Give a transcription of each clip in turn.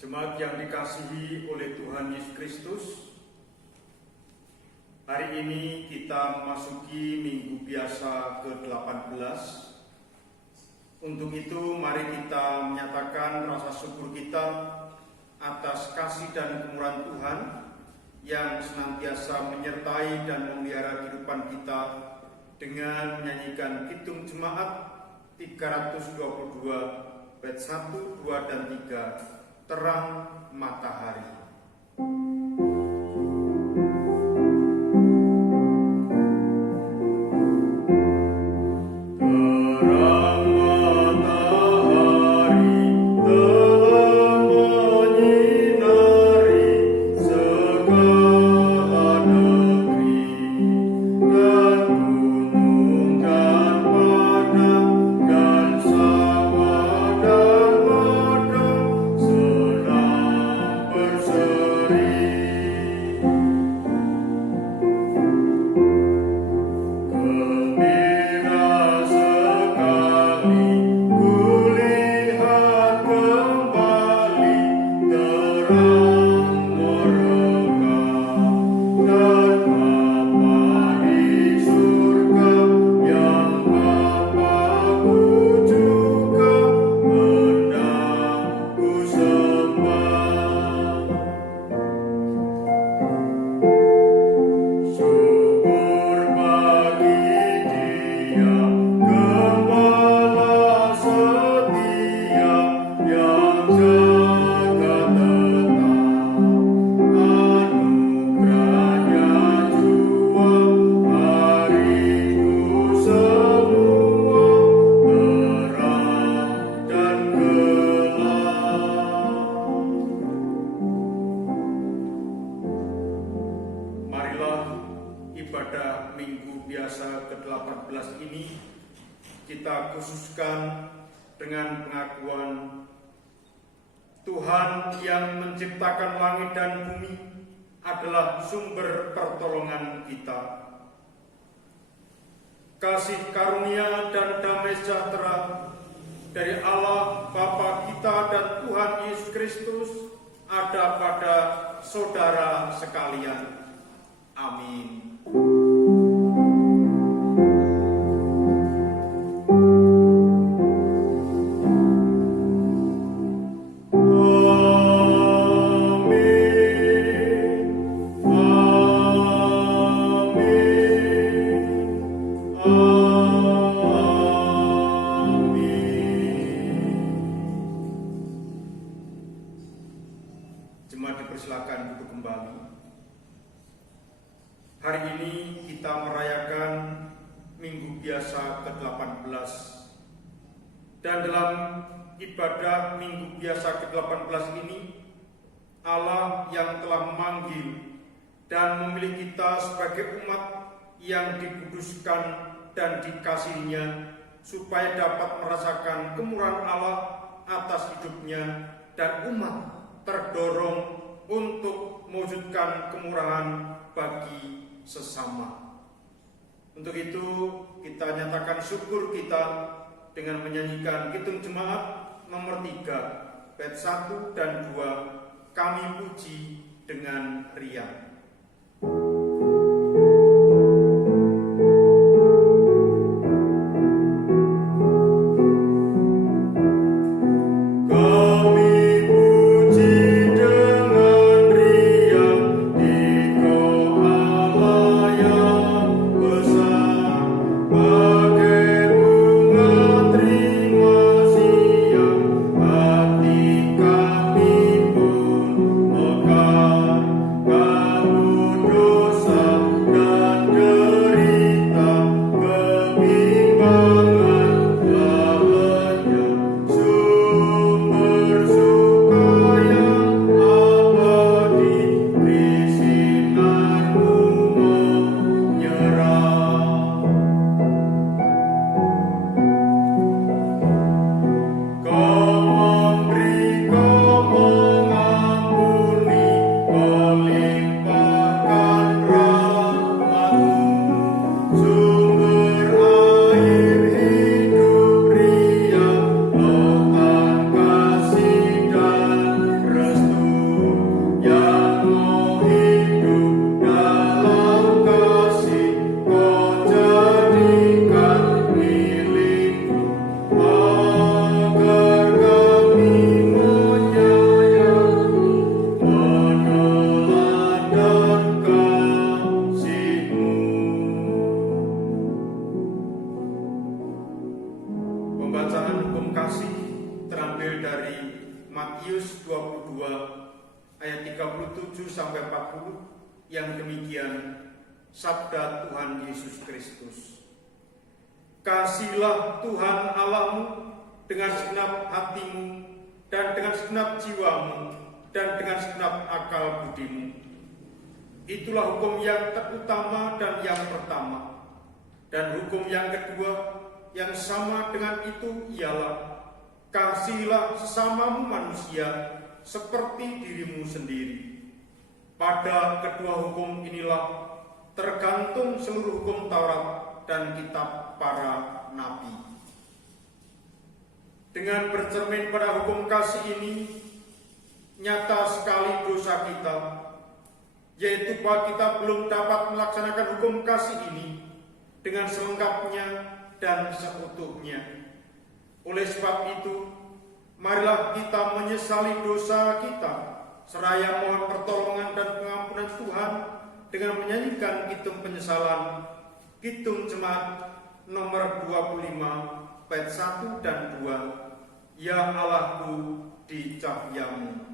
Jemaat yang dikasihi oleh Tuhan Yesus Kristus, hari ini kita memasuki Minggu Biasa ke-18. Untuk itu mari kita menyatakan rasa syukur kita atas kasih dan kemurahan Tuhan yang senantiasa menyertai dan memelihara kehidupan kita dengan menyanyikan Kidung Jemaat 322 bait 1, 2, dan 3, Terang Matahari. Ibadah Minggu Biasa ke-18 ini kita khususkan dengan pengakuan Tuhan yang menciptakan langit dan bumi adalah sumber pertolongan kita. Kasih karunia dan damai sejahtera dari Allah Bapa kita dan Tuhan Yesus Kristus ada pada saudara sekalian. Amin. Jemaat dipersilakan duduk kembali. Hari ini kita merayakan Minggu Biasa ke-18. Dan dalam ibadah Minggu Biasa ke-18 ini, Allah yang telah memanggil dan memilih kita sebagai umat yang dikuduskan dan dikasihinya, supaya dapat merasakan kemurahan Allah atas hidupnya, dan umat terdorong untuk mewujudkan kemurahan bagi sesama. Untuk itu kita nyatakan syukur kita dengan menyanyikan Kidung Jemaat nomor 3 bait 1 dan 2, Kami Puji dengan Riang. Kau dari Matius 22 ayat 37 sampai 40 yang demikian, sabda Tuhan Yesus Kristus. Kasihilah Tuhan Allahmu dengan segenap hatimu dan dengan segenap jiwamu dan dengan segenap akal budimu. Itulah hukum yang terutama dan yang pertama. Dan hukum yang kedua yang sama dengan itu ialah, kasihilah sesamamu manusia seperti dirimu sendiri. Pada kedua hukum inilah tergantung seluruh hukum Taurat dan kitab para nabi. Dengan bercermin pada hukum kasih ini, nyata sekali dosa kita, yaitu bahwa kita belum dapat melaksanakan hukum kasih ini dengan selengkapnya dan seutuhnya. Oleh sebab itu, marilah kita menyesali dosa kita, seraya mohon pertolongan dan pengampunan Tuhan dengan menyanyikan kidung penyesalan, kidung jemaat nomor 25 bait 1 dan 2. Ya Allahku, di cahyamu.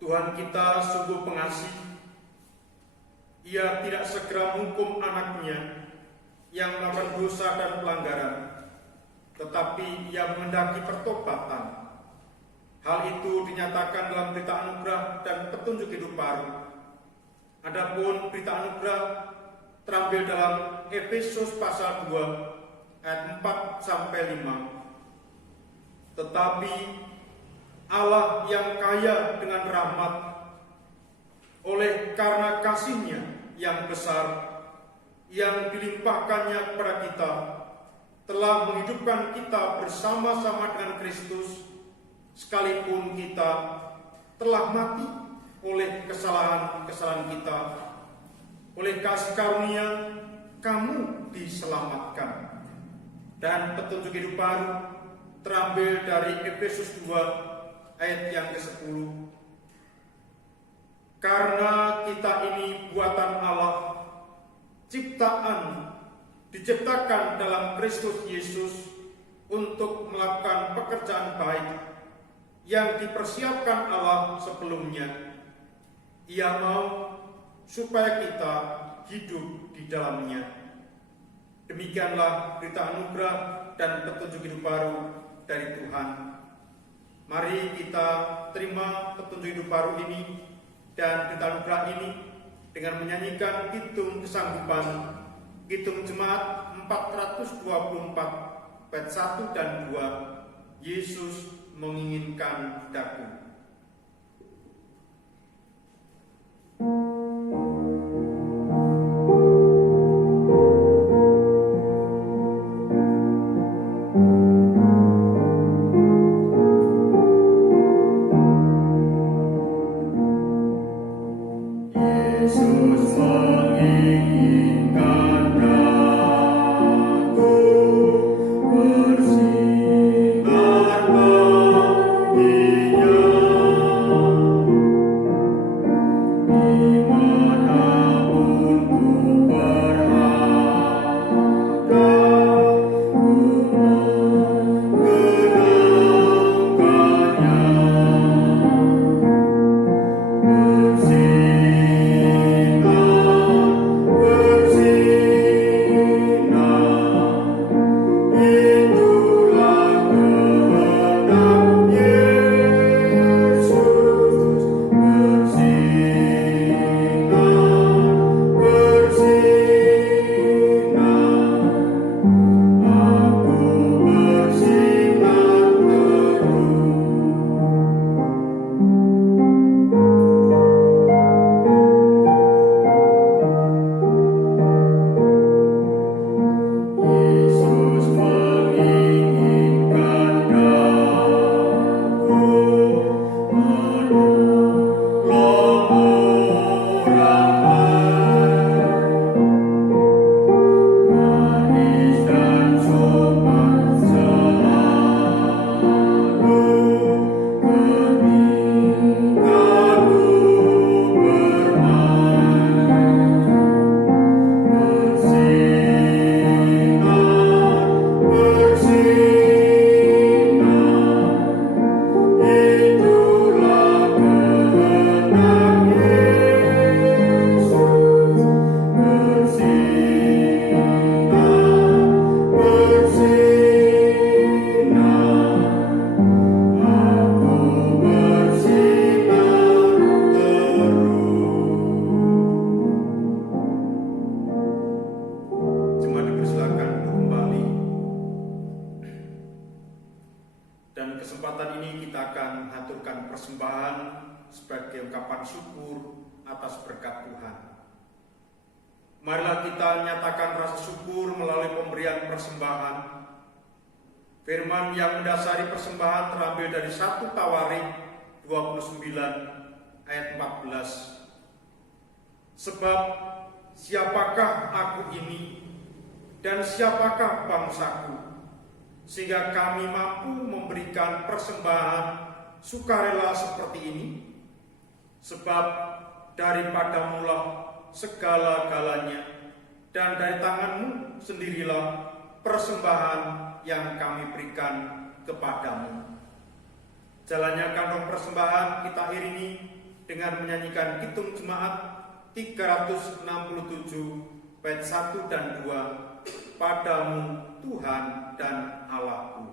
Tuhan kita sungguh pengasih. Ia tidak segera menghukum anaknya yang melakukan dosa dan pelanggaran, tetapi Ia menghendaki pertobatan. Hal itu dinyatakan dalam berita anugerah dan petunjuk hidup baru. Adapun berita anugerah terambil dalam Efesus pasal 2 ayat 4 sampai 5. Tetapi Allah yang kaya dengan rahmat, oleh karena kasih-Nya yang besar yang dilimpahkannya kepada kita, telah menghidupkan kita bersama-sama dengan Kristus, sekalipun kita telah mati oleh kesalahan-kesalahan kita. Oleh kasih karunia kamu diselamatkan. Dan petunjuk hidup baru terambil dari Efesus 2 ayat yang ke-10. Karena kita ini buatan Allah, diciptakan dalam Kristus Yesus untuk melakukan pekerjaan baik yang dipersiapkan Allah sebelumnya. Ia mau supaya kita hidup di dalamnya. Demikianlah berita anugerah dan petunjuk hidup baru dari Tuhan. Mari kita terima petunjuk hidup baru ini dan berita anugerah ini dengan menyanyikan kidung kesanggupan, kidung jemaat 424 bait 1 dan 2. Yesus menginginkan daku. ungkapan syukur atas berkat Tuhan. Marilah kita nyatakan rasa syukur melalui pemberian persembahan. Firman yang mendasari persembahan terambil dari 1 Tawarik 29 ayat 14. Sebab siapakah aku ini dan siapakah bangsaku, sehingga kami mampu memberikan persembahan sukarela seperti ini? Sebab daripadamulah segala-galanya, dan dari tanganmu sendirilah persembahan yang kami berikan kepadamu. Jalannya kantong persembahan kita iringi dengan menyanyikan Kidung Jemaat 367 bait 1 dan 2, Padamu Tuhan dan Allahku.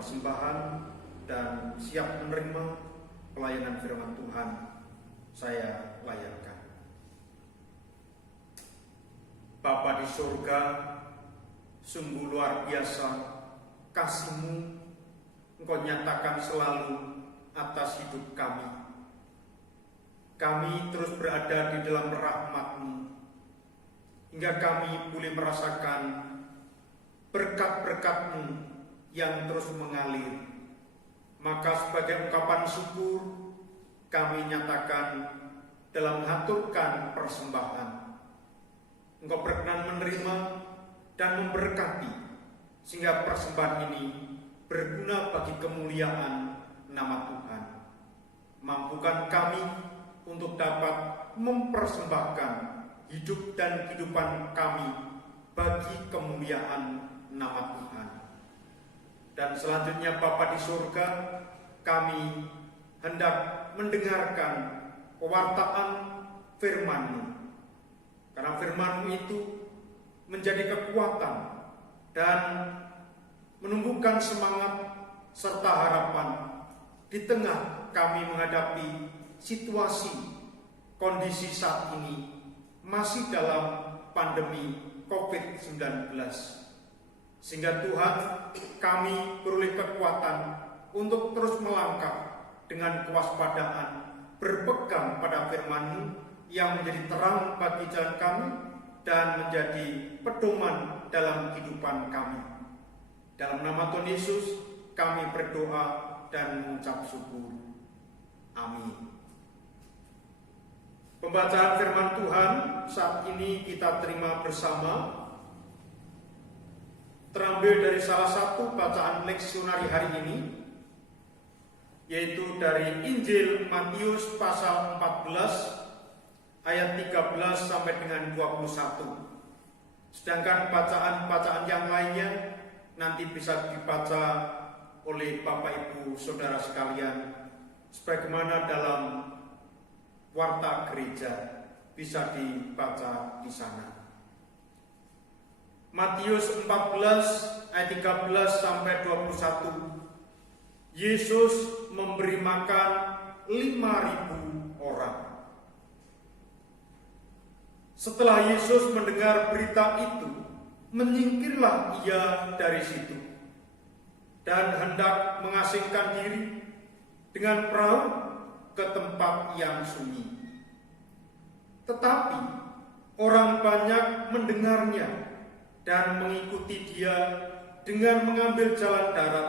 Persembahan dan siap menerima pelayanan firman Tuhan. Saya layankan. Bapa di surga, sungguh luar biasa kasih-Mu Engkau nyatakan selalu atas hidup kami. Kami terus berada di dalam rahmat-Mu hingga kami boleh merasakan berkat-berkat-Mu yang terus mengalir. Maka sebagai ungkapan syukur kami nyatakan dalam mengaturkan persembahan. Engkau berkenan menerima dan memberkati sehingga persembahan ini berguna bagi kemuliaan nama Tuhan. Mampukan kami untuk dapat mempersembahkan hidup dan kehidupan kami bagi kemuliaan nama Tuhan. Dan selanjutnya Bapa di surga, kami hendak mendengarkan pewartaan firman-Mu. Karena firman-Mu itu menjadi kekuatan dan menumbuhkan semangat serta harapan di tengah kami menghadapi situasi kondisi saat ini masih dalam pandemi COVID-19. Sehingga Tuhan, kami beroleh kekuatan untuk terus melangkah dengan kewaspadaan, berpegang pada firman-Mu yang menjadi terang bagi jalan kami dan menjadi pedoman dalam kehidupan kami. Dalam nama Tuhan Yesus, kami berdoa dan mengucap syukur. Amin. Pembacaan firman Tuhan saat ini kita terima bersama, terambil dari salah satu bacaan leksionari hari ini, yaitu dari Injil Matius pasal 14 ayat 13 sampai dengan 21. Sedangkan bacaan-bacaan yang lainnya nanti bisa dibaca oleh Bapak Ibu Saudara sekalian sebagaimana dalam warta gereja bisa dibaca di sana. Matius 14 ayat 13 sampai 21. Yesus memberi makan 5.000 orang. Setelah Yesus mendengar berita itu, menyingkirlah ia dari situ dan hendak mengasingkan diri dengan perahu ke tempat yang sunyi. Tetapi orang banyak mendengarnya dan mengikuti dia dengan mengambil jalan darat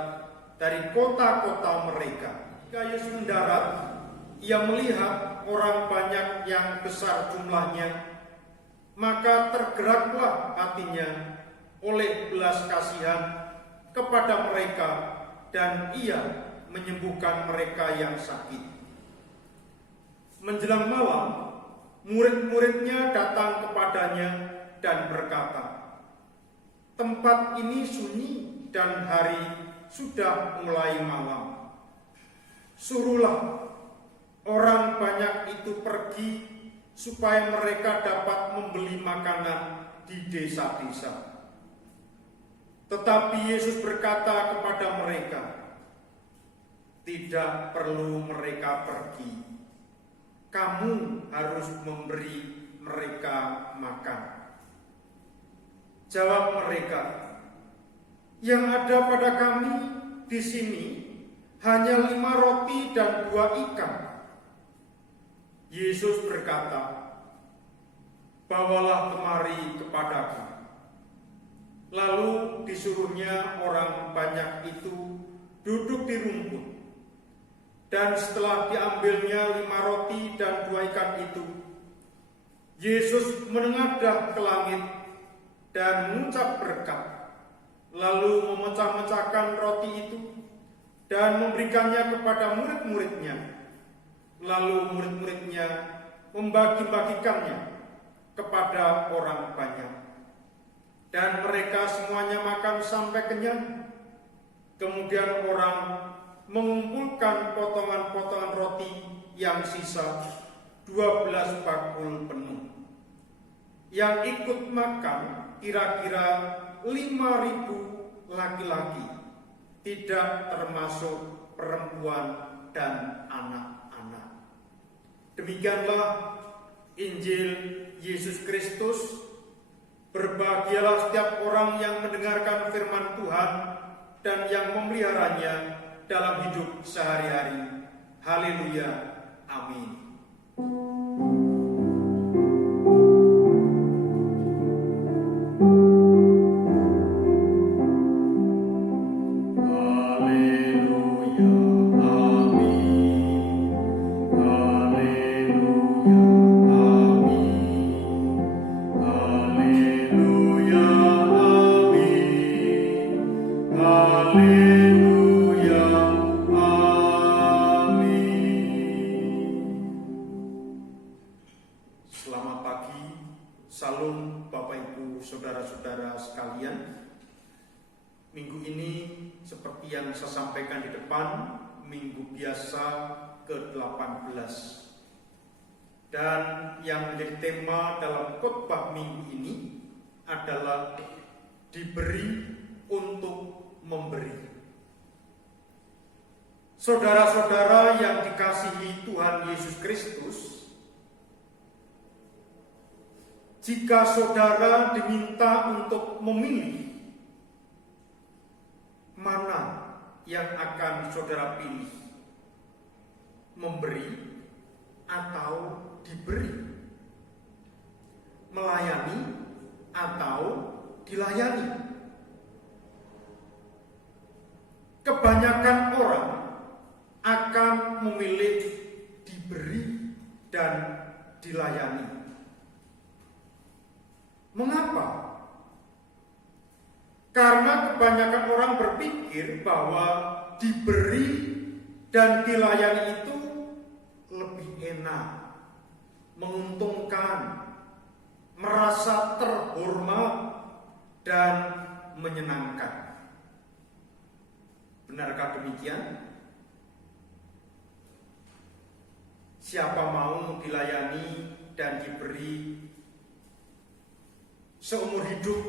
dari kota-kota mereka. Ketika Yesus mendarat, ia melihat orang banyak yang besar jumlahnya, maka tergeraklah hatinya oleh belas kasihan kepada mereka dan ia menyembuhkan mereka yang sakit. Menjelang malam, murid-muridnya datang kepadanya dan berkata, "Tempat ini sunyi dan hari sudah mulai malam. Suruhlah orang banyak itu pergi supaya mereka dapat membeli makanan di desa-desa." Tetapi Yesus berkata kepada mereka, "Tidak perlu mereka pergi. Kamu harus memberi mereka makan." Jawab mereka, "Yang ada pada kami di sini hanya 5 roti dan 2 ikan." Yesus berkata, "Bawalah kemari kepadaku." Lalu disuruhnya orang banyak itu duduk di rumput. Dan setelah diambilnya 5 roti dan 2 ikan itu, Yesus menengadah ke langit dan mengucap berkat, lalu memecah-mecahkan roti itu dan memberikannya kepada murid-muridnya. Lalu murid-muridnya membagi-bagikannya kepada orang banyak. Dan mereka semuanya makan sampai kenyang. Kemudian orang mengumpulkan potongan-potongan roti yang sisa 12 bakul penuh. Yang ikut makan kira-kira 5.000 laki-laki, tidak termasuk perempuan dan anak-anak. Demikianlah Injil Yesus Kristus. Berbahagialah setiap orang yang mendengarkan firman Tuhan dan yang memeliharanya dalam hidup sehari-hari. Haleluya. Amin. Salam Bapak Ibu Saudara-saudara sekalian. Minggu ini seperti yang saya sampaikan di depan, minggu biasa ke-18. Dan yang menjadi tema dalam khotbah minggu ini adalah diberi untuk memberi. Saudara-saudara yang dikasihi Tuhan Yesus Kristus, jika saudara diminta untuk memilih mana yang akan saudara pilih, memberi atau diberi, melayani atau dilayani. Kebanyakan orang akan memilih diberi dan dilayani. Mengapa? Karena kebanyakan orang berpikir bahwa diberi dan dilayani itu lebih enak, menguntungkan, merasa terhormat, dan menyenangkan. Benarkah demikian? Siapa mau dilayani dan diberi seumur hidup,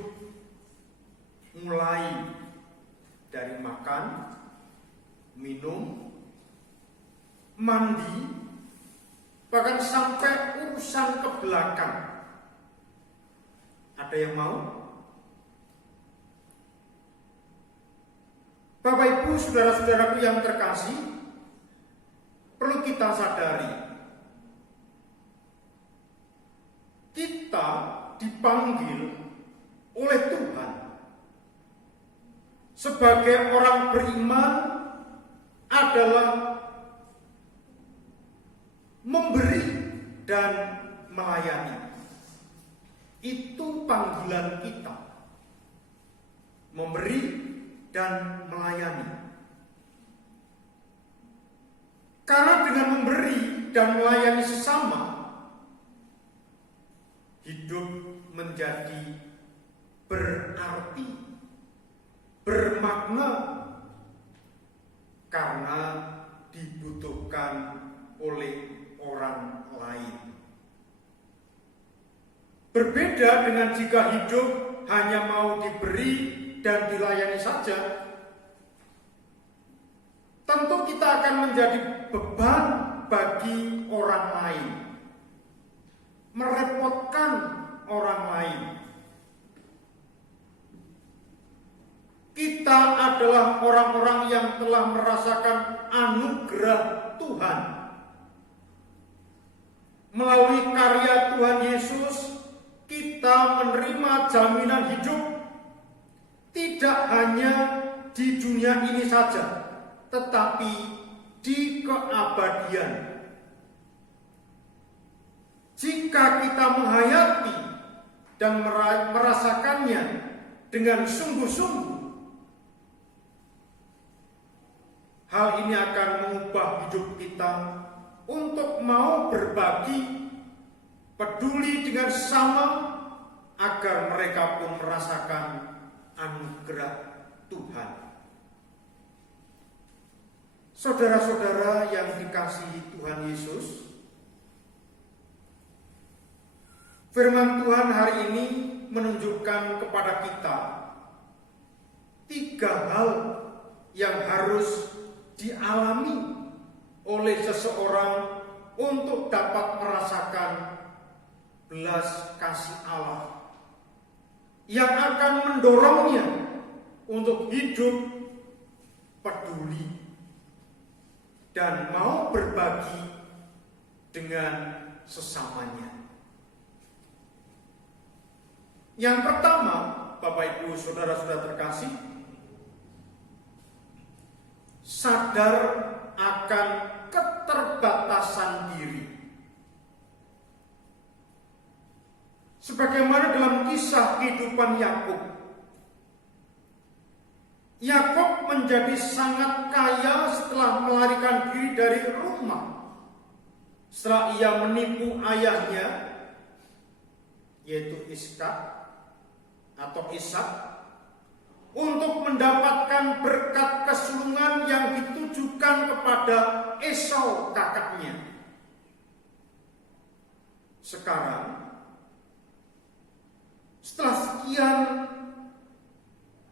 mulai dari makan, minum, mandi, bahkan sampai urusan ke belakang. Ada yang mau? Bapak Ibu, saudara-saudaraku yang terkasih, perlu kita sadari, kita dipanggil oleh Tuhan sebagai orang beriman adalah memberi dan melayani. Itu panggilan kita, memberi dan melayani. Karena dengan memberi dan melayani sesama, hidup menjadi berarti, bermakna, karena dibutuhkan oleh orang lain. Berbeda dengan jika hidup hanya mau diberi dan dilayani saja, tentu kita akan menjadi beban bagi orang lain, merepotkan orang lain. Kita adalah orang-orang yang telah merasakan anugerah Tuhan. Melalui karya Tuhan Yesus, kita menerima jaminan hidup tidak hanya di dunia ini saja, tetapi di keabadian. Jika kita menghayati dan merasakannya dengan sungguh-sungguh, hal ini akan mengubah hidup kita untuk mau berbagi, peduli dengan sesama, agar mereka pun merasakan anugerah Tuhan. Saudara-saudara yang dikasihi Tuhan Yesus, firman Tuhan hari ini menunjukkan kepada kita 3 hal yang harus dialami oleh seseorang untuk dapat merasakan belas kasih Allah yang akan mendorongnya untuk hidup peduli dan mau berbagi dengan sesamanya. Yang pertama, Bapak Ibu saudara-saudara terkasih, sadar akan keterbatasan diri. Sebagaimana dalam kisah kehidupan Yakub. Yakub menjadi sangat kaya setelah melarikan diri dari rumah. Setelah ia menipu ayahnya, yaitu Ishak, untuk mendapatkan berkat kesulungan yang ditujukan kepada Esau kakaknya. Sekarang, setelah sekian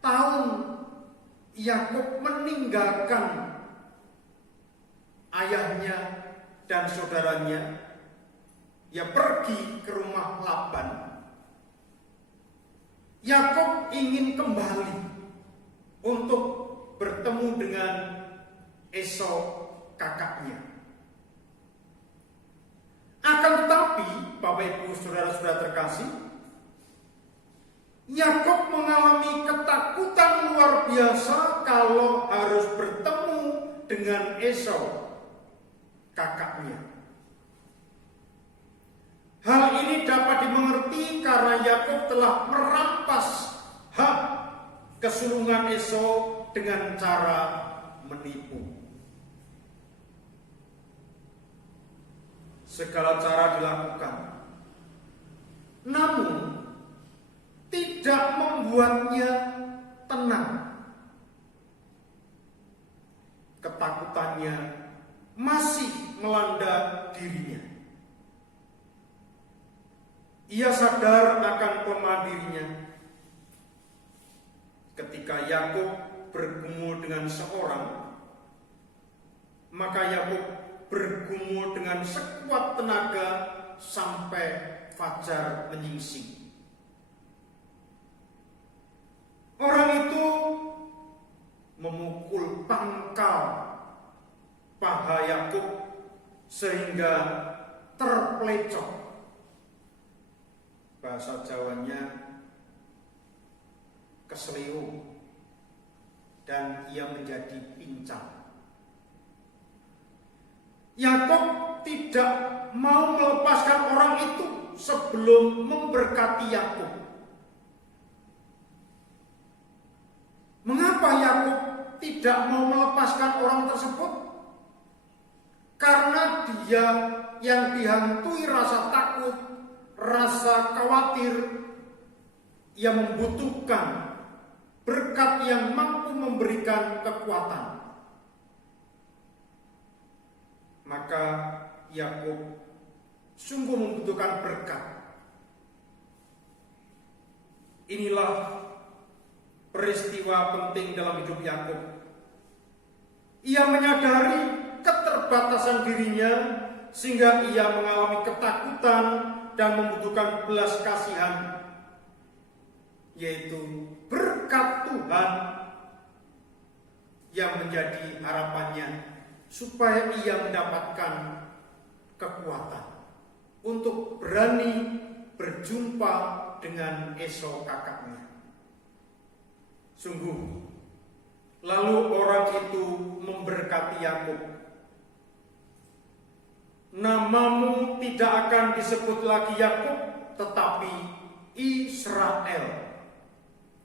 tahun Yakub meninggalkan ayahnya dan saudaranya, ia pergi ke rumah Laban. Yakub ingin kembali untuk bertemu dengan Esau kakaknya. Akan tetapi, Bapak Ibu saudara-saudara terkasih, Yakub mengalami ketakutan luar biasa kalau harus bertemu dengan Esau kakaknya. telah merampas hak kesulungan Esau dengan cara menipu. Segala cara dilakukan, namun tidak membuatnya tenang. Ketakutannya masih melanda dirinya. Ia sadar akan kelemahan dirinya. Ketika Yakub bergumul dengan seorang, maka Yakub bergumul dengan sekuat tenaga sampai fajar menyingsing. Orang itu memukul pangkal paha Yakub sehingga terpelecok. Bahasa Jawanya keseleo, dan ia menjadi pincang. Yakub tidak mau melepaskan orang itu sebelum memberkati Yakub. Mengapa Yakub tidak mau melepaskan orang tersebut? Karena dia yang dihantui rasa takut, rasa khawatir, ia membutuhkan berkat yang mampu memberikan kekuatan. Maka Yakub sungguh membutuhkan berkat. Inilah peristiwa penting dalam hidup Yakub. Ia menyadari keterbatasan dirinya sehingga ia mengalami ketakutan dan membutuhkan belas kasihan, yaitu berkat Tuhan yang menjadi harapannya supaya ia mendapatkan kekuatan untuk berani berjumpa dengan Esau kakaknya. Sungguh, lalu orang itu memberkati Yakub. Namamu tidak akan disebut lagi Yakub, tetapi Israel,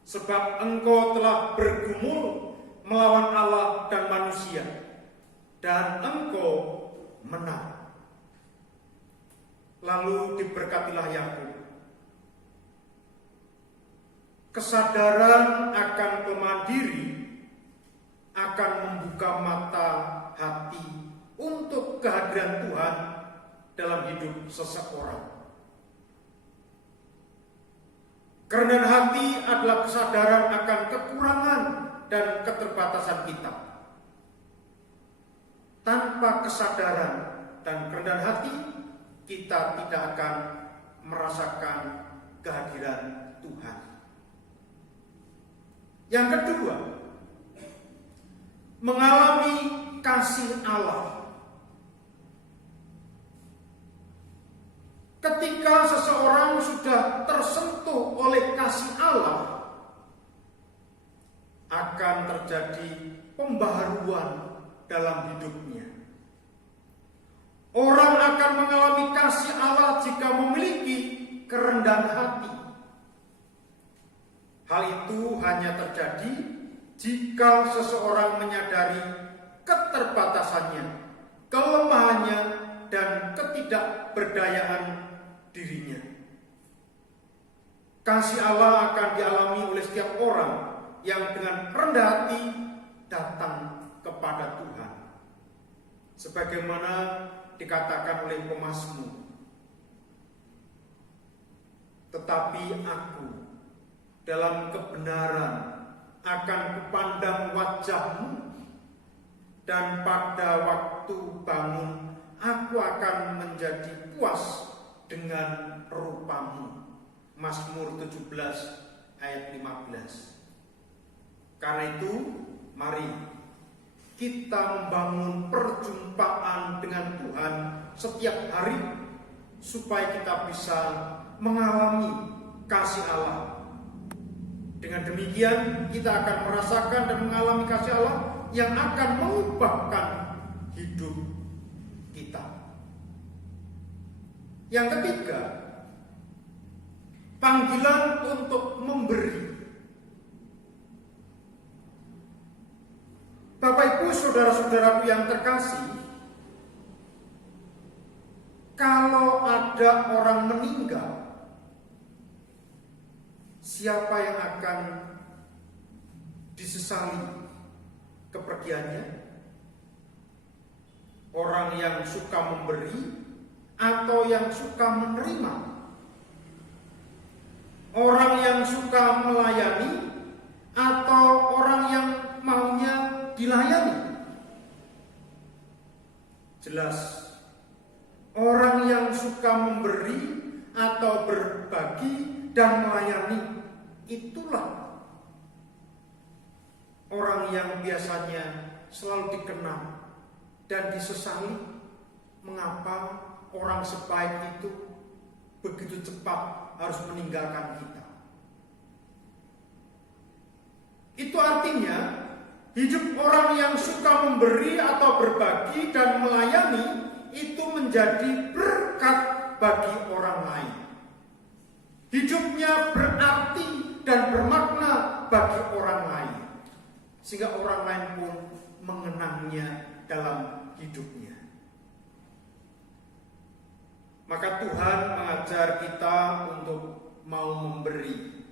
sebab engkau telah bergumul melawan Allah dan manusia, dan engkau menang. Lalu diberkatilah Yakub. Kesadaran akan kelemahan diri akan membuka mata hati untuk kehadiran Tuhan dalam hidup seseorang. Kerendahan hati adalah kesadaran akan kekurangan dan keterbatasan kita. Tanpa kesadaran dan kerendahan hati, kita tidak akan merasakan kehadiran Tuhan. Yang kedua, mengalami kasih Allah. Ketika seseorang sudah tersentuh oleh kasih Allah, akan terjadi pembaharuan dalam hidupnya. Orang akan mengalami kasih Allah jika memiliki kerendahan hati. Hal itu hanya terjadi jika seseorang menyadari keterbatasannya, kelemahannya, dan ketidakberdayaan dirinya. Kasih Allah akan dialami oleh setiap orang yang dengan rendah hati datang kepada Tuhan. Sebagaimana dikatakan oleh pemazmur, tetapi aku dalam kebenaran akan kupandang wajah-Mu, dan pada waktu bangun aku akan menjadi puas dengan rupa-Mu. Mazmur 17 ayat 15. Karena itu, mari kita membangun perjumpaan dengan Tuhan setiap hari supaya kita bisa mengalami kasih Allah. Dengan demikian, kita akan merasakan dan mengalami kasih Allah yang akan mengubahkan hidup kita. Yang ketiga, panggilan untuk memberi. Bapak Ibu, saudara-saudaraku yang terkasih, kalau ada orang meninggal, siapa yang akan disesali kepergiannya? Orang yang suka memberi atau yang suka menerima? Orang yang suka melayani atau orang yang maunya dilayani? Jelas, orang yang suka memberi atau berbagi dan melayani, itulah orang yang biasanya selalu dikenal dan disesali. Mengapa orang sebaik itu begitu cepat harus meninggalkan kita? Itu artinya hidup orang yang suka memberi atau berbagi dan melayani itu menjadi berkat bagi orang lain. Hidupnya berarti dan bermakna bagi orang lain, sehingga orang lain pun mengenangnya dalam hidupnya. Maka Tuhan mengajar kita untuk mau memberi,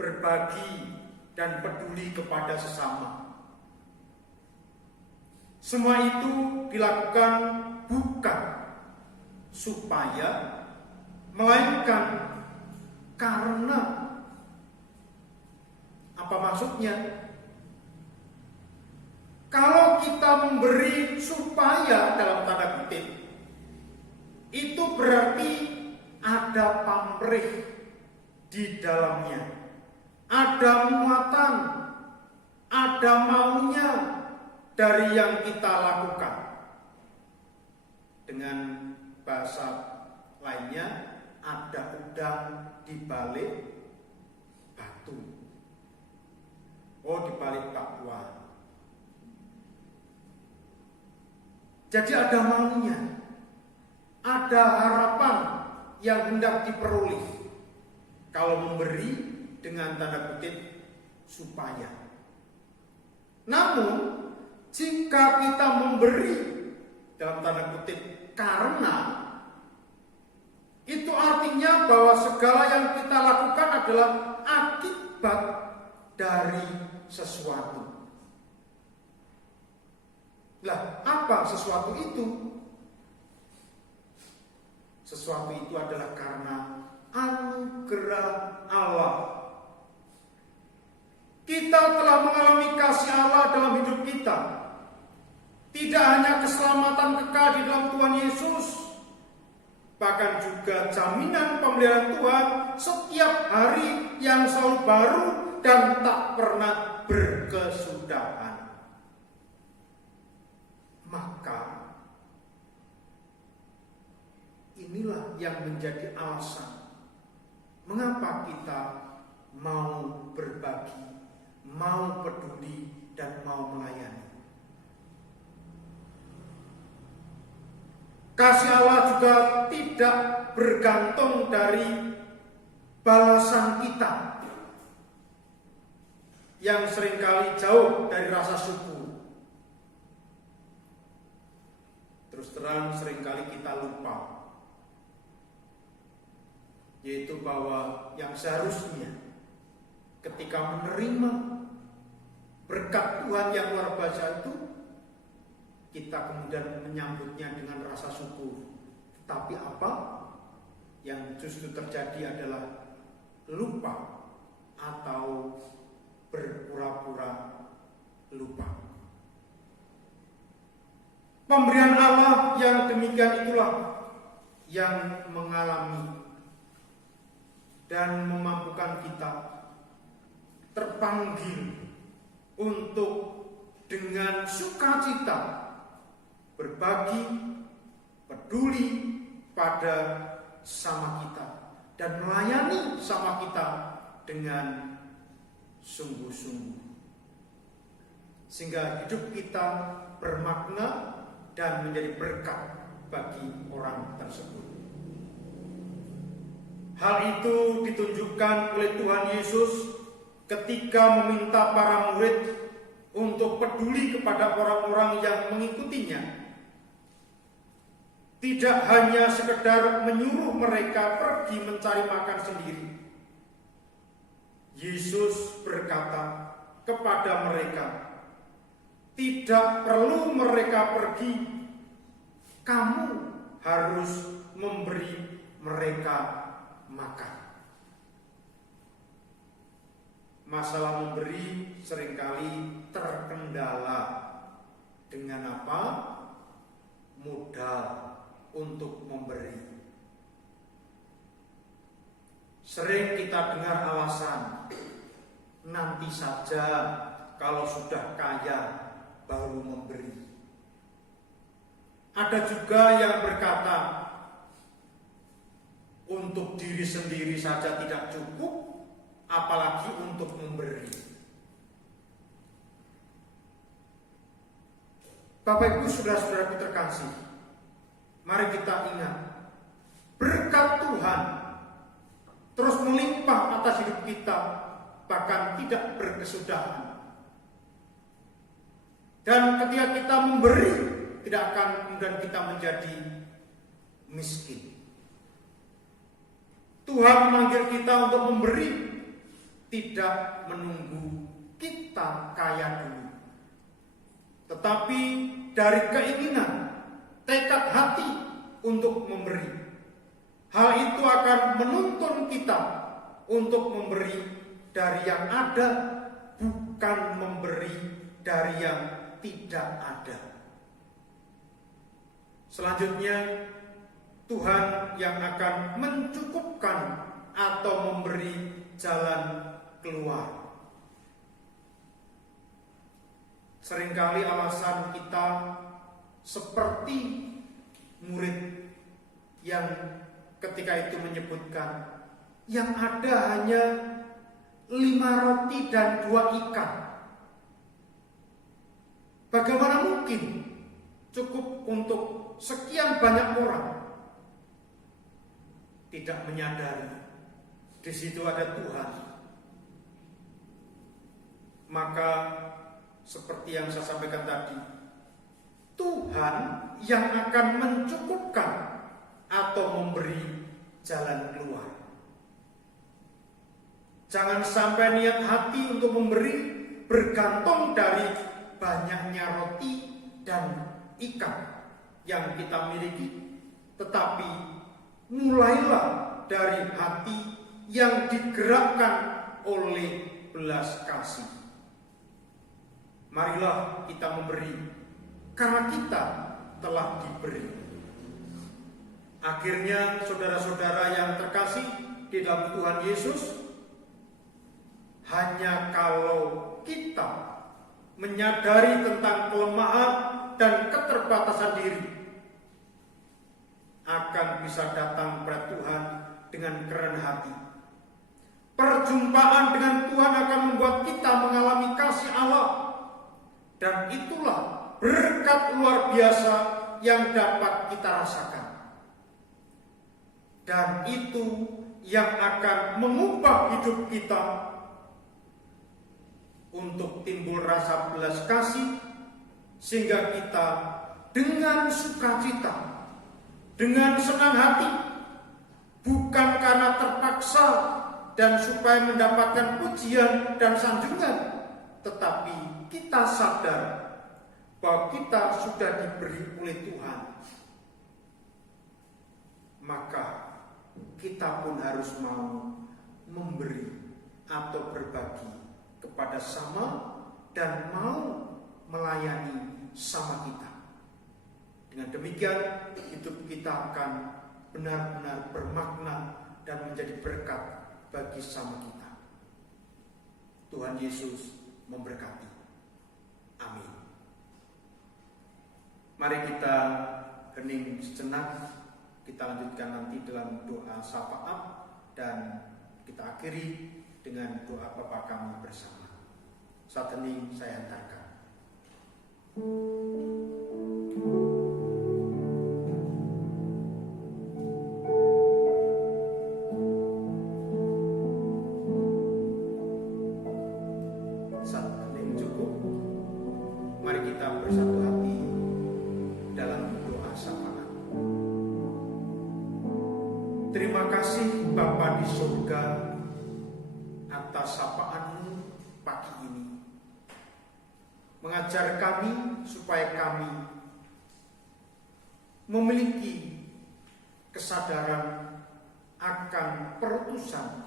berbagi, dan peduli kepada sesama. Semua itu dilakukan bukan supaya, melainkan karena. Apa maksudnya? Kalau kita memberi supaya dalam tanda kutip, itu berarti ada pamrih di dalamnya. Ada muatan, ada maunya dari yang kita lakukan. Dengan bahasa lainnya, ada udang di balik batu. Oh, di balik bakwan. Jadi ada maunya, ada harapan yang hendak diperoleh kalau memberi dengan tanda kutip supaya. Namun jika kita memberi dalam tanda kutip karena, itu artinya bahwa segala yang kita lakukan adalah akibat dari sesuatu. Lah, apa sesuatu itu? Sesuatu itu adalah karena anugerah Allah. Kita telah mengalami kasih Allah dalam hidup kita. Tidak hanya keselamatan kekal di dalam Tuhan Yesus, bahkan juga jaminan pemeliharaan Tuhan setiap hari yang selalu baru dan tak pernah berkesudahan. Maka inilah yang menjadi alasan mengapa kita mau berbagi, mau peduli, dan mau melayani. Kasih Allah juga tidak bergantung dari balasan kita yang seringkali jauh dari rasa syukur. Terus terang seringkali kita lupa, yaitu bahwa yang seharusnya ketika menerima berkat Tuhan yang luar biasa itu, kita kemudian menyambutnya dengan rasa syukur. Tapi apa yang justru terjadi adalah lupa atau berpura-pura lupa. Pemberian Allah yang demikian itulah yang mengalami dan memampukan kita terpanggil untuk dengan sukacita berbagi, peduli pada sama kita, dan melayani sama kita dengan sungguh-sungguh, sehingga hidup kita bermakna dan menjadi berkat bagi orang tersebut. Hal itu ditunjukkan oleh Tuhan Yesus ketika meminta para murid untuk peduli kepada orang-orang yang mengikutinya. Tidak hanya sekedar menyuruh mereka pergi mencari makan sendiri. Yesus berkata kepada mereka, tidak perlu mereka pergi, kamu harus memberi mereka makan. Masalah memberi seringkali terkendala dengan apa? Modal untuk memberi. Sering kita dengar alasan, nanti saja kalau sudah kaya baru memberi. Ada juga yang berkata, untuk diri sendiri saja tidak cukup, apalagi untuk memberi. Bapak Ibu saudara-saudaraku terkasih, mari kita ingat, berkat Tuhan terus melimpah atas hidup kita, bahkan tidak berkesudahan. Dan ketika kita memberi, tidak akan kemudian kita menjadi miskin. Tuhan memanggil kita untuk memberi, tidak menunggu kita kaya dulu, tetapi dari keinginan, tekad hati untuk memberi. Hal itu akan menuntun kita untuk memberi dari yang ada, bukan memberi dari yang tidak ada. Selanjutnya, Tuhan yang akan mencukupkan atau memberi jalan keluar. Seringkali alasan kita seperti murid yang ketika itu menyebutkan, yang ada hanya 5 roti dan 2 ikan. Bagaimana mungkin cukup untuk sekian banyak orang? Tidak menyadari di situ ada Tuhan. Maka seperti yang saya sampaikan tadi, Tuhan yang akan mencukupkan atau memberi jalan keluar. Jangan sampai niat hati untuk memberi bergantung dari banyaknya roti dan ikan yang kita miliki, tetapi mulailah dari hati yang digerakkan oleh belas kasih. Marilah kita memberi karena kita telah diberi. Akhirnya saudara-saudara yang terkasih di dalam Tuhan Yesus, hanya kalau kita menyadari tentang kelemahan dan keterbatasan diri, akan bisa datang kepada Tuhan dengan kerendah hati. Perjumpaan dengan Tuhan akan membuat kita mengalami kasih Allah, dan itulah berkat luar biasa yang dapat kita rasakan. Dan itu yang akan mengubah hidup kita untuk timbul rasa belas kasih, sehingga kita dengan sukacita, dengan senang hati, bukan karena terpaksa dan supaya mendapatkan pujian dan sanjungan, tetapi kita sadar bahwa kita sudah diberi oleh Tuhan. Maka kita pun harus mau memberi atau berbagi kepada sama dan mau melayani sama kita. Dengan demikian, hidup kita akan benar-benar bermakna dan menjadi berkat bagi sama kita. Tuhan Yesus memberkati. Amin. Mari kita hening sejenak. Kita lanjutkan nanti dalam doa syafaat dan kita akhiri dengan doa Bapa kami bersama. Saat hening saya hantarkan. surga atas sapaan-Mu pagi ini. Mengajar kami supaya kami memiliki kesadaran akan perutusan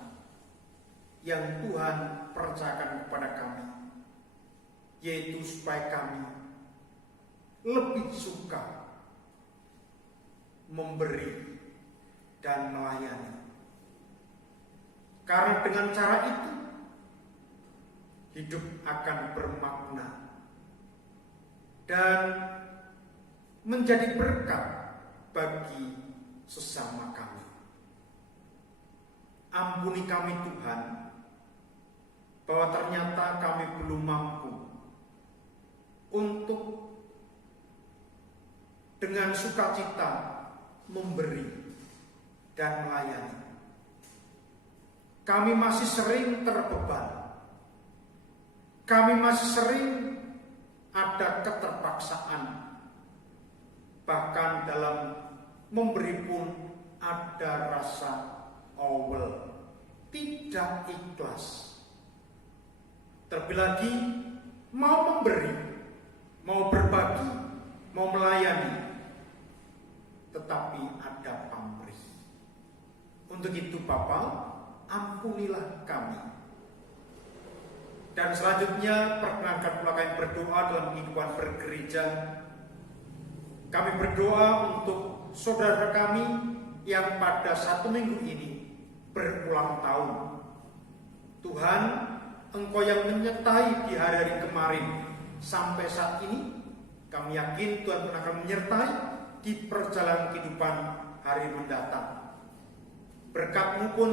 yang Tuhan percayakan kepada kami, yaitu supaya kami lebih suka memberi dan melayani. Karena dengan cara itu hidup akan bermakna dan menjadi berkat bagi sesama kami. Ampuni kami Tuhan, bahwa ternyata kami belum mampu untuk dengan sukacita memberi dan melayani. Kami masih sering terbeban. Kami masih sering ada keterpaksaan. Bahkan dalam memberi pun ada rasa awel, tidak ikhlas. Terlebih lagi mau memberi, mau berbagi, mau melayani, tetapi ada pamrih. Untuk itu Bapa, ampunilah kami. Dan selanjutnya perkenankan pula kami berdoa dalam kehidupan bergereja. Kami berdoa untuk saudara kami yang pada 1 minggu ini berulang tahun. Tuhan, Engkau yang menyertai di hari-hari kemarin sampai saat ini, kami yakin Tuhan akan menyertai di perjalanan kehidupan hari mendatang. Berkat-Mu pun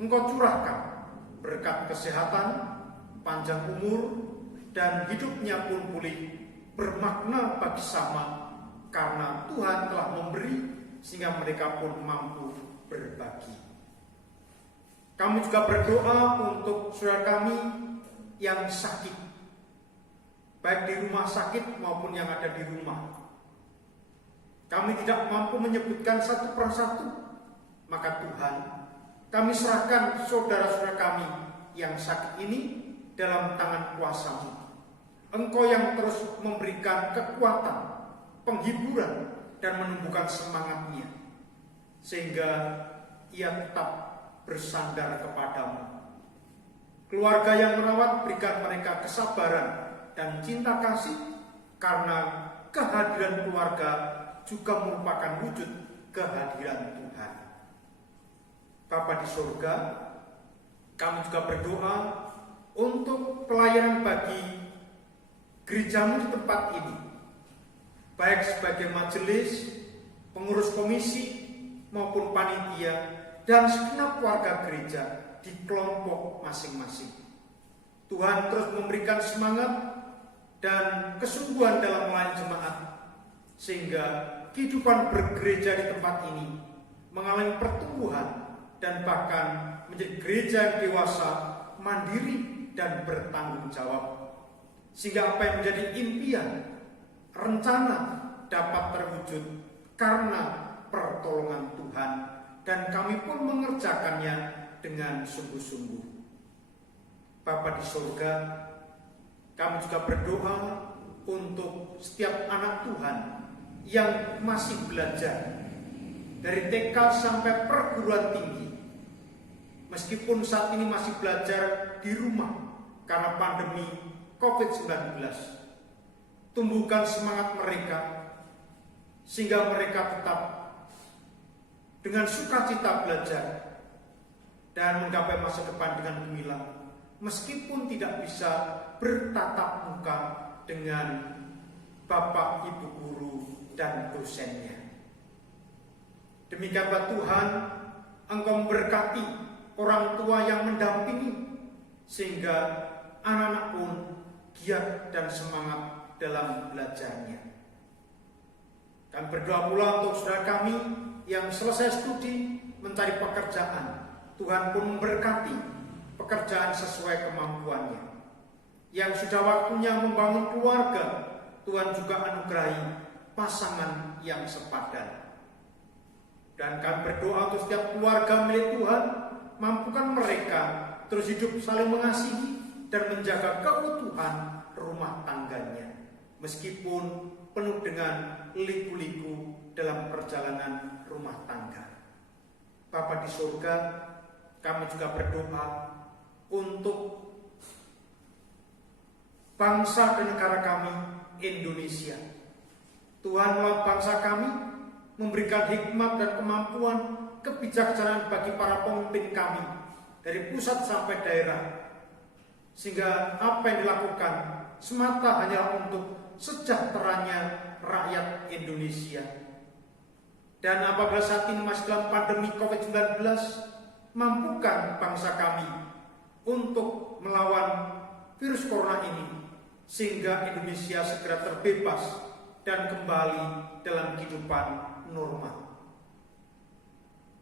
Engkau curahkan, berkat kesehatan, panjang umur, dan hidupnya pun pulih, bermakna bagi sama, karena Tuhan telah memberi sehingga mereka pun mampu berbagi. Kami juga berdoa untuk saudara kami yang sakit, baik di rumah sakit maupun yang ada di rumah. Kami tidak mampu menyebutkan satu persatu, maka Tuhan, kami serahkan saudara-saudara kami yang sakit ini dalam tangan kuasa-Mu. Engkau yang terus memberikan kekuatan, penghiburan, dan menumbuhkan semangatnya, sehingga ia tetap bersandar kepadamu. Keluarga yang merawat, berikan mereka kesabaran dan cinta kasih, karena kehadiran keluarga juga merupakan wujud kehadiran Tuhan. Bapa di surga, kami juga berdoa untuk pelayanan bagi gereja-Mu di tempat ini, baik sebagai majelis, pengurus komisi, maupun panitia, dan segenap warga gereja di kelompok masing-masing. Tuhan terus memberikan semangat dan kesungguhan dalam melayani jemaat, sehingga kehidupan bergereja di tempat ini mengalami pertumbuhan dan bahkan menjadi gereja yang dewasa, mandiri, dan bertanggung jawab, sehingga apa yang menjadi impian, rencana dapat terwujud karena pertolongan Tuhan, dan kami pun mengerjakannya dengan sungguh-sungguh. Bapa di surga, kami juga berdoa untuk setiap anak Tuhan yang masih belajar dari TK sampai perguruan tinggi, meskipun saat ini masih belajar di rumah karena pandemi COVID-19. Tumbuhkan semangat mereka sehingga mereka tetap dengan sukacita belajar dan menggapai masa depan dengan gemilang, meskipun tidak bisa bertatap muka dengan bapak, ibu guru, dan dosennya. Demikianlah Tuhan, Engkau memberkati orang tua yang mendampingi, sehingga anak-anak pun giat dan semangat dalam belajarnya. Kami berdoa pula untuk saudara kami yang selesai studi mencari pekerjaan. Tuhan pun memberkati pekerjaan sesuai kemampuannya. Yang sudah waktunya membangun keluarga, Tuhan juga anugerahi pasangan yang sepadan. Dan kami berdoa untuk setiap keluarga milik Tuhan, mampukan mereka terus hidup saling mengasihi dan menjaga keutuhan rumah tangganya, meskipun penuh dengan liku-liku dalam perjalanan rumah tangga. Bapa di surga, kami juga berdoa untuk bangsa dan negara kami, Indonesia. Tuhan melalui bangsa kami memberikan hikmat dan kemampuan kebijaksanaan bagi para pemimpin kami dari pusat sampai daerah, sehingga apa yang dilakukan semata hanya untuk sejahteranya rakyat Indonesia. Dan apabila saat ini masih dalam pandemi COVID-19, mampukan bangsa kami untuk melawan virus corona ini, sehingga Indonesia segera terbebas dan kembali dalam kehidupan normal.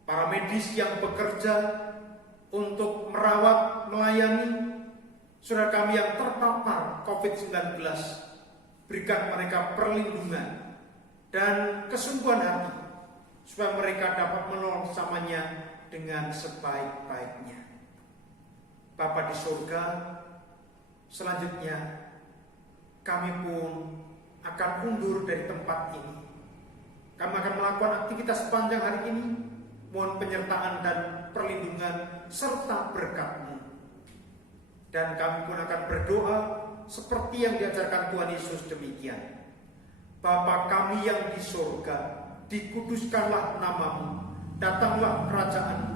Para medis yang bekerja untuk merawat, melayani saudara kami yang terpapar COVID-19, berikan mereka perlindungan dan kesungguhan hati supaya mereka dapat menolong sesamanya dengan sebaik-baiknya. Bapa di surga, selanjutnya kami pun akan undur dari tempat ini. Kami akan melakukan aktivitas sepanjang hari ini. Mohon penyertaan dan perlindungan serta berkat-Mu. Dan kami pun akan berdoa seperti yang diajarkan Tuhan Yesus demikian. Bapa kami yang di surga, dikuduskanlah nama-Mu, datanglah kerajaan-Mu,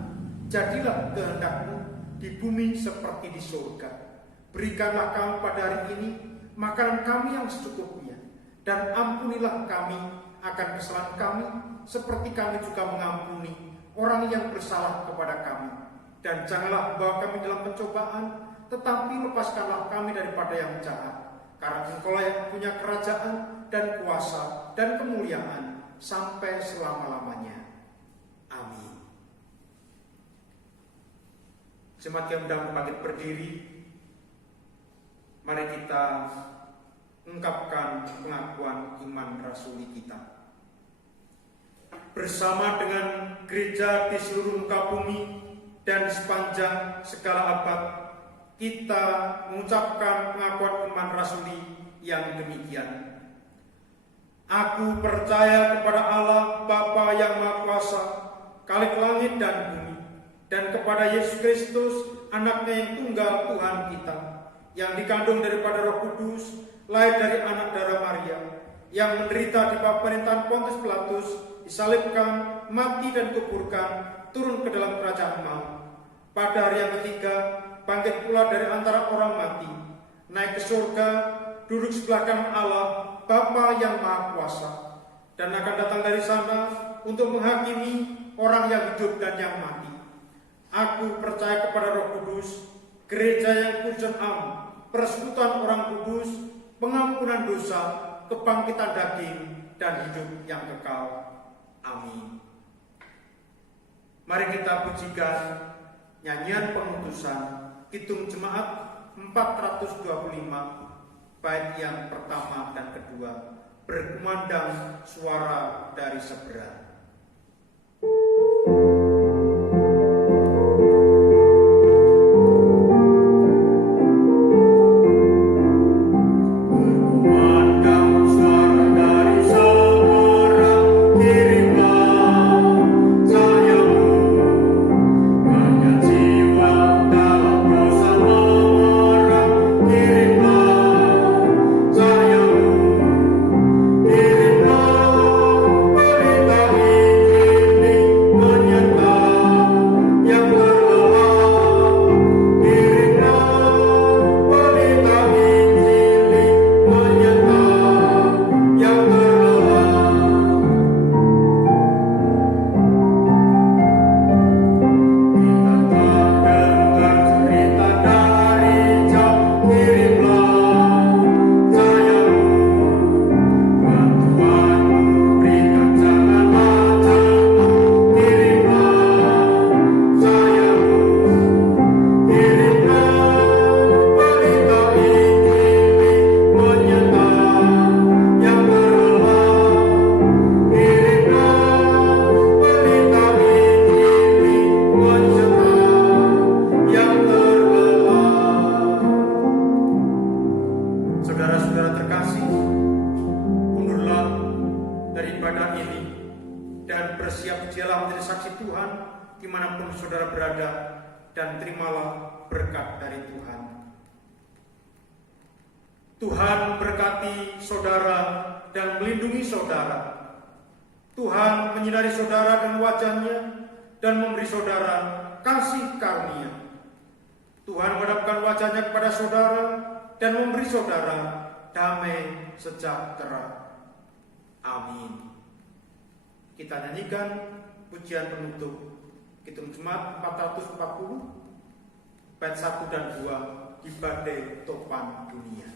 jadilah kehendak-Mu di bumi seperti di surga. Berikanlah kami pada hari ini makanan kami yang secukupnya, dan ampunilah kami akan kesalahan kami, seperti kami juga mengampuni orang yang bersalah kepada kami. Dan janganlah membawa kami dalam pencobaan, tetapi lepaskanlah kami daripada yang jahat. Karena Engkau yang punya kerajaan dan kuasa dan kemuliaan sampai selama-lamanya. Amin. Jemaat yang sedang bangkit berdiri, mari kita ungkapkan pengakuan iman rasuli kita. Bersama dengan gereja di seluruh muka bumi dan sepanjang segala abad, kita mengucapkan pengakuan iman rasuli yang demikian. Aku percaya kepada Allah Bapa yang Maha Kuasa, Khalik langit dan bumi, dan kepada Yesus Kristus, Anaknya yang tunggal Tuhan kita, yang dikandung daripada Roh Kudus, lahir dari anak darah Maria, yang menderita di bawah pemerintahan Pontius Pilatus, disalibkan, mati dan kuburkan, turun ke dalam kerajaan maut. Pada hari yang ketiga, bangkit pula dari antara orang mati, naik ke surga, duduk sebelah kanan Allah, Bapa yang Maha Kuasa, dan akan datang dari sana untuk menghakimi orang yang hidup dan yang mati. Aku percaya kepada Roh Kudus, gereja yang kudus dan am, persekutuan orang kudus, pengampunan dosa, kebangkitan daging, dan hidup yang kekal. Amin. Mari kita pujikan nyanyian pemutusan Kidung Jemaat 425, bait yang pertama dan kedua, berkumandang suara dari seberang. Kirimlah pelita saksi Tuhan dimanapun saudara berada, dan terimalah berkat dari Tuhan. Tuhan berkati saudara dan melindungi saudara. Tuhan menyinari saudara dan wajahnya dan memberi saudara kasih karunia. Tuhan menghadapkan wajahnya kepada saudara dan memberi saudara damai sejahtera. Amin. Kita nyanyikan pujian penutup Kidung Jemaat 440 bait 1 dan 2 di Badai Topan Dunia.